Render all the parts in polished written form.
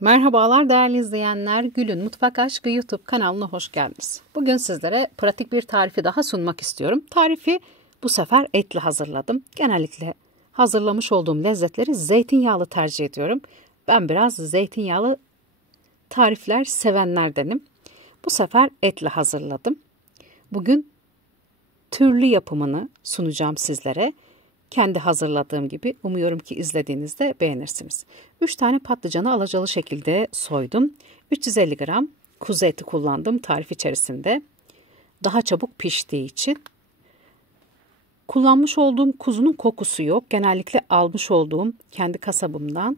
Merhabalar değerli izleyenler, Gül'ün Mutfak Aşkı YouTube kanalına hoş geldiniz. Bugün sizlere pratik bir tarifi daha sunmak istiyorum. Tarifi bu sefer etli hazırladım. Genellikle hazırlamış olduğum lezzetleri zeytinyağlı tercih ediyorum. Ben biraz zeytinyağlı tarifler sevenlerdenim. Bu sefer etli hazırladım. Bugün türlü yapımını sunacağım sizlere. Kendi hazırladığım gibi umuyorum ki izlediğinizde beğenirsiniz. 3 tane patlıcanı alacalı şekilde soydum. 350 gram kuzu eti kullandım tarif içerisinde. Daha çabuk piştiği için. Kullanmış olduğum kuzunun kokusu yok. Genellikle almış olduğum kendi kasabımdan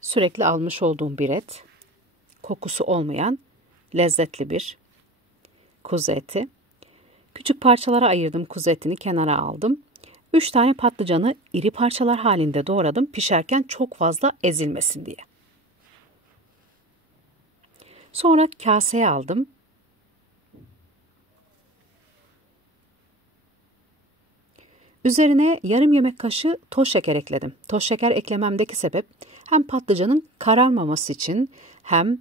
sürekli almış olduğum bir et. Kokusu olmayan lezzetli bir kuzu eti. Küçük parçalara ayırdım kuzu etini, kenara aldım. 3 tane patlıcanı iri parçalar halinde doğradım pişerken çok fazla ezilmesin diye. Sonra kaseye aldım. Üzerine yarım yemek kaşığı toz şeker ekledim. Toz şeker eklememdeki sebep hem patlıcanın kararmaması için hem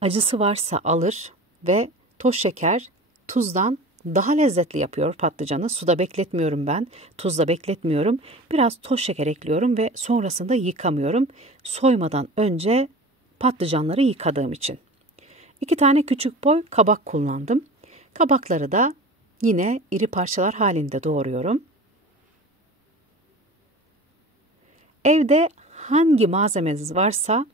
acısı varsa alır ve toz şeker tuzdan daha lezzetli yapıyor patlıcanı. Suda bekletmiyorum ben. Tuzda bekletmiyorum. Biraz toz şeker ekliyorum ve sonrasında yıkamıyorum. Soymadan önce patlıcanları yıkadığım için. 2 tane küçük boy kabak kullandım. Kabakları da yine iri parçalar halinde doğruyorum. Evde hangi malzemeniz varsa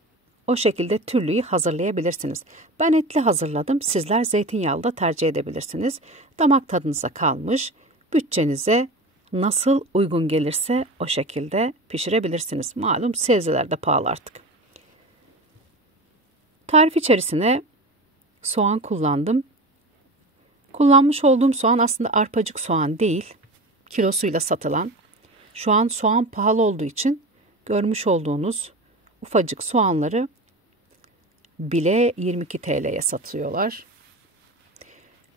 o şekilde türlüyü hazırlayabilirsiniz. Ben etli hazırladım. Sizler zeytinyağlı da tercih edebilirsiniz. Damak tadınıza kalmış. Bütçenize nasıl uygun gelirse o şekilde pişirebilirsiniz. Malum sebzeler de pahalı artık. Tarif içerisine soğan kullandım. Kullanmış olduğum soğan aslında arpacık soğan değil. Kilosuyla satılan. Şu an soğan pahalı olduğu için görmüş olduğunuz ufacık soğanları bile 22 TL'ye satıyorlar.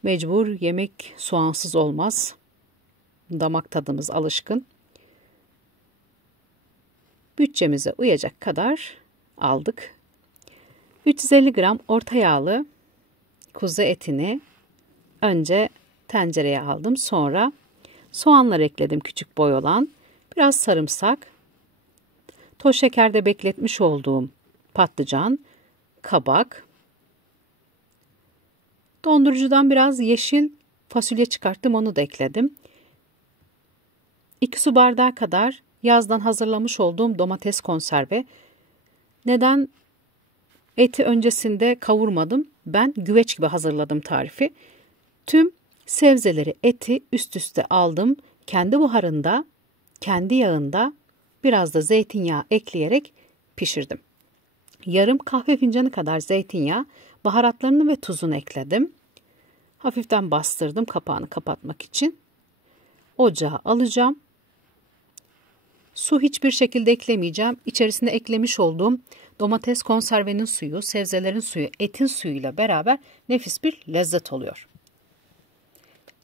Mecbur yemek soğansız olmaz. Damak tadımız alışkın. Bütçemize uyacak kadar aldık. 350 gram orta yağlı kuzu etini önce tencereye aldım. Sonra soğanları ekledim küçük boy olan. Biraz sarımsak. Toz şekerde bekletmiş olduğum patlıcan, kabak. Dondurucudan biraz yeşil fasulye çıkarttım, onu da ekledim. 2 su bardağı kadar yazdan hazırlamış olduğum domates konserve. Neden eti öncesinde kavurmadım? Ben güveç gibi hazırladım tarifi. Tüm sebzeleri, eti üst üste aldım. Kendi buharında, kendi yağında biraz da zeytinyağı ekleyerek pişirdim. Yarım kahve fincanı kadar zeytinyağı, baharatlarını ve tuzunu ekledim. Hafiften bastırdım kapağını kapatmak için. Ocağa alacağım. Su hiçbir şekilde eklemeyeceğim. İçerisine eklemiş olduğum domates konservenin suyu, sebzelerin suyu, etin suyuyla beraber nefis bir lezzet oluyor.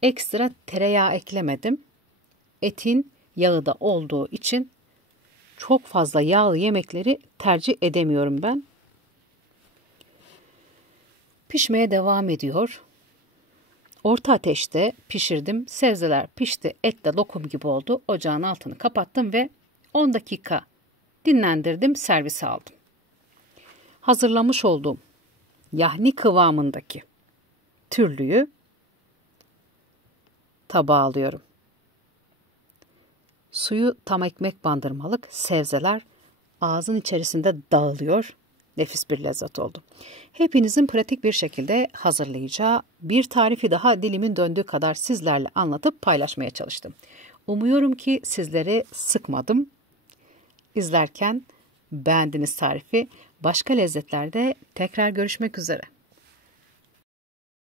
Ekstra tereyağı eklemedim. Etin yağı da olduğu için çok fazla yağlı yemekleri tercih edemiyorum ben. Pişmeye devam ediyor. Orta ateşte pişirdim. Sebzeler pişti. Et de lokum gibi oldu. Ocağın altını kapattım ve 10 dakika dinlendirdim. Servise aldım. Hazırlamış olduğum yahni kıvamındaki türlüyü tabağa alıyorum. Suyu tam ekmek bandırmalık, sebzeler ağzın içerisinde dağılıyor. Nefis bir lezzet oldu. Hepinizin pratik bir şekilde hazırlayacağı bir tarifi daha dilimin döndüğü kadar sizlerle anlatıp paylaşmaya çalıştım. Umuyorum ki sizleri sıkmadım. İzlerken beğendiniz tarifi. Başka lezzetlerde tekrar görüşmek üzere.